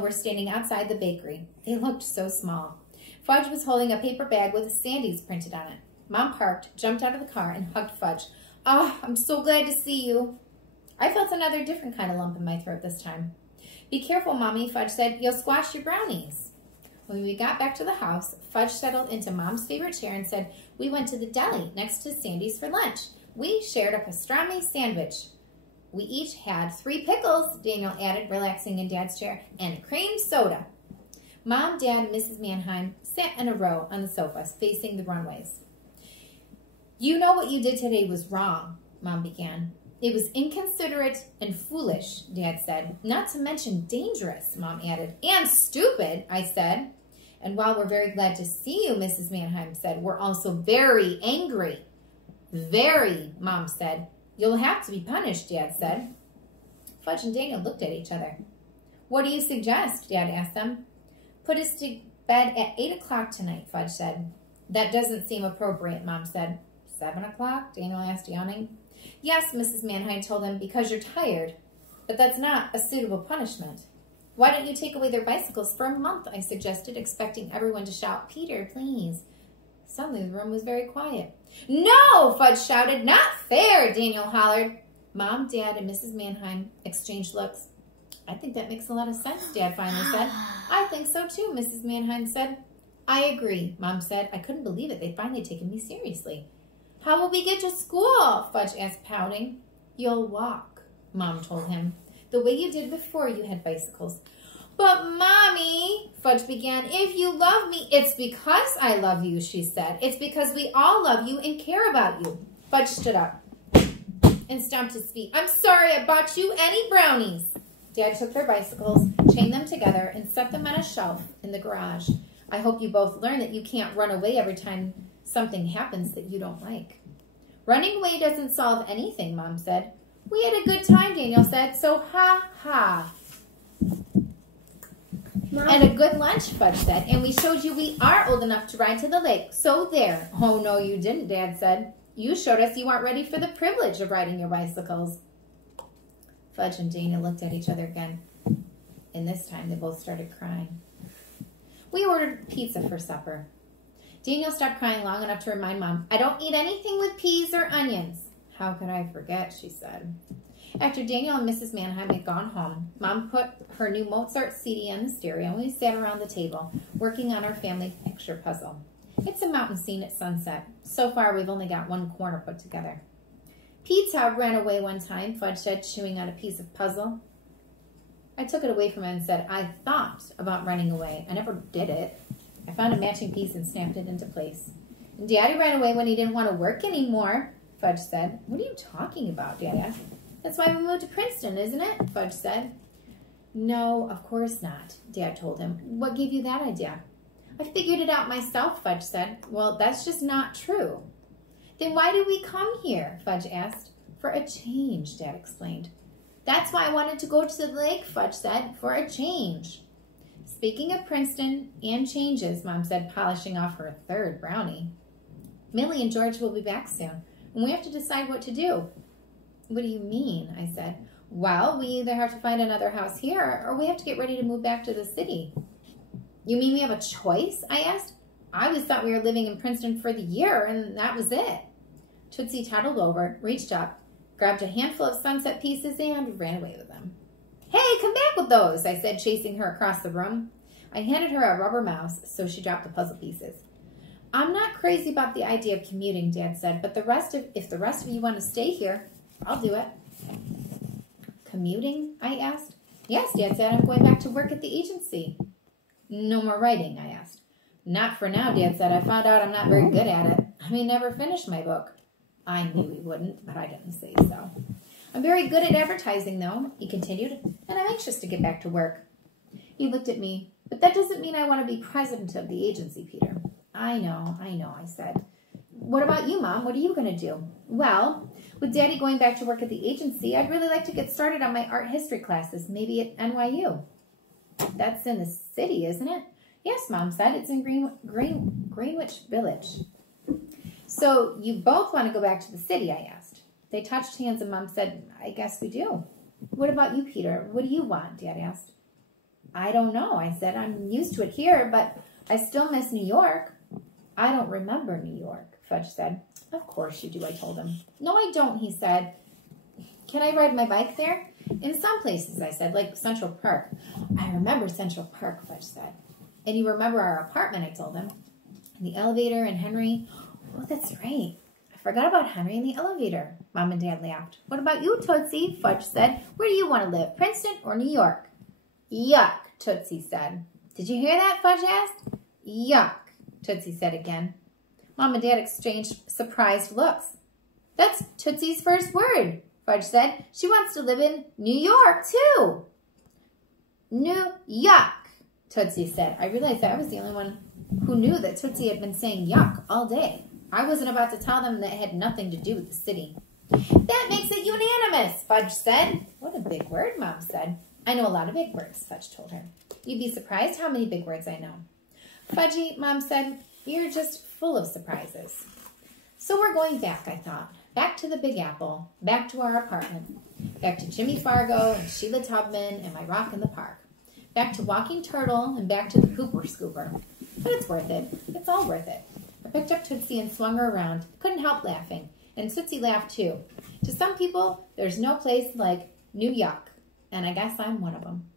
were standing outside the bakery. They looked so small. Fudge was holding a paper bag with Sandy's printed on it. Mom parked, jumped out of the car, and hugged Fudge. "Oh, I'm so glad to see you." I felt another different kind of lump in my throat this time. "Be careful, Mommy," Fudge said. "You'll squash your brownies." When we got back to the house, Fudge settled into Mom's favorite chair and said, "We went to the deli next to Sandy's for lunch. We shared a pastrami sandwich. We each had 3 pickles," Daniel added, relaxing in Dad's chair, "and cream soda." Mom, Dad, and Mrs. Mannheim sat in a row on the sofas facing the runways. "You know what you did today was wrong," Mom began. "It was inconsiderate and foolish," Dad said. "Not to mention dangerous," Mom added. "And stupid," I said. "And while we're very glad to see you," Mrs. Mannheim said, "we're also very angry." "Very," Mom said. "You'll have to be punished," Dad said. Fudge and Daniel looked at each other. "What do you suggest?" Dad asked them. "Put us to bed at 8 o'clock tonight," Fudge said. "That doesn't seem appropriate," Mom said. 7 o'clock? Daniel asked, yawning. "Yes," Mrs. Mannheim told him, "because you're tired. But that's not a suitable punishment." "Why don't you take away their bicycles for a month?" I suggested, expecting everyone to shout, "Peter, please." Suddenly the room was very quiet. "No!" Fudge shouted. "Not fair!" Daniel hollered. Mom, Dad, and Mrs. Mannheim exchanged looks. "I think that makes a lot of sense," Dad finally said. "I think so too," Mrs. Mannheim said. "I agree," Mom said. I couldn't believe it. They'd finally taken me seriously. "How will we get to school?" Fudge asked, pouting. "You'll walk," Mom told him, "the way you did before you had bicycles." "But Mommy," Fudge began, "if you love me—" "It's because I love you," she said. "It's because we all love you and care about you." Fudge stood up and stomped his feet. "I'm sorry I bought you any brownies." Dad took their bicycles, chained them together, and set them on a shelf in the garage. "I hope you both learn that you can't run away every time something happens that you don't like." "Running away doesn't solve anything," Mom said. "We had a good time," Daniel said, "so ha. Mom. And a good lunch," Fudge said. "And we showed you we are old enough to ride to the lake, so there." "Oh, no, you didn't," Dad said. "You showed us you aren't ready for the privilege of riding your bicycles." Fudge and Daniel looked at each other again, and this time they both started crying. We ordered pizza for supper. Daniel stopped crying long enough to remind Mom, "I don't eat anything with peas or onions." "How could I forget?" she said. After Daniel and Mrs. Mannheim had gone home, Mom put her new Mozart CD on the stereo, and we sat around the table, working on our family picture puzzle. It's a mountain scene at sunset. So far, we've only got one corner put together. "Pizza ran away one time," Fudge said, chewing on a piece of puzzle. I took it away from him and said, "I thought about running away. I never did it." I found a matching piece and snapped it into place. "And Daddy ran away when he didn't want to work anymore," Fudge said. "What are you talking about?" Dad asked. "That's why we moved to Princeton, isn't it?" Fudge said. "No, of course not," Dad told him. "What gave you that idea?" "I figured it out myself," Fudge said. "Well, that's just not true." "Then why did we come here?" Fudge asked. "For a change," Dad explained. "That's why I wanted to go to the lake," Fudge said, "for a change." "Speaking of Princeton and changes," Mom said, polishing off her 3rd brownie, "Millie and George will be back soon, and we have to decide what to do." "What do you mean?" I said. "Well, we either have to find another house here, or we have to get ready to move back to the city." "You mean we have a choice?" I asked. "I always thought we were living in Princeton for the year, and that was it." Tootsie toddled over, reached up, grabbed a handful of sunset pieces, and ran away with them. "Hey, come back with those," I said, chasing her across the room. I handed her a rubber mouse, so she dropped the puzzle pieces. "I'm not crazy about the idea of commuting," Dad said, "but if the rest of you want to stay here, I'll do it." "Commuting?" I asked. "Yes," Dad said, "I'm going back to work at the agency." "No more writing?" I asked. "Not for now," Dad said. "I found out I'm not very good at it. I may never finish my book." I knew he wouldn't, but I didn't say so. "I'm very good at advertising, though," he continued, "and I'm anxious to get back to work." He looked at me. "But that doesn't mean I want to be president of the agency, Peter." I know, I said. "What about you, Mom? What are you going to do?" "Well, with Daddy going back to work at the agency, I'd really like to get started on my art history classes, maybe at NYU. "That's in the city, isn't it?" "Yes," Mom said. "It's in Greenwich Village." "So you both want to go back to the city?" I asked. They touched hands and Mom said, "I guess we do." "What about you, Peter? What do you want?" Dad asked. I don't know, I said. I'm used to it here, but I still miss New York. I don't remember New York, Fudge said. Of course you do, I told him. No, I don't, he said. Can I ride my bike there? In some places, I said, like Central Park. I remember Central Park, Fudge said. And you remember our apartment, I told him. And the elevator and Henry. Oh, that's right. I forgot about Henry and the elevator. Mom and Dad laughed. What about you, Tootsie? Fudge said. Where do you want to live, Princeton or New York? Yuck, Tootsie said. Did you hear that? Fudge asked. Yuck, Tootsie said again. Mom and Dad exchanged surprised looks. That's Tootsie's first word, Fudge said. She wants to live in New York, too. New Yuck, Tootsie said. I realized that I was the only one who knew that Tootsie had been saying yuck all day. I wasn't about to tell them that it had nothing to do with the city. That makes it unanimous, Fudge said. What a big word, Mom said. I know a lot of big words, Fudge told her. You'd be surprised how many big words I know. Fudgy, Mom said, you're just full of surprises. So we're going back, I thought. Back to the Big Apple, back to our apartment, back to Jimmy Fargo and Sheila Tubman and my rock in the park, back to Walking Turtle and back to the Pooper Scooper. But it's worth it. It's all worth it. I picked up Tootsie and swung her around. Couldn't help laughing. And Tootsie laughed too. To some people, there's no place like New York. And I guess I'm one of them.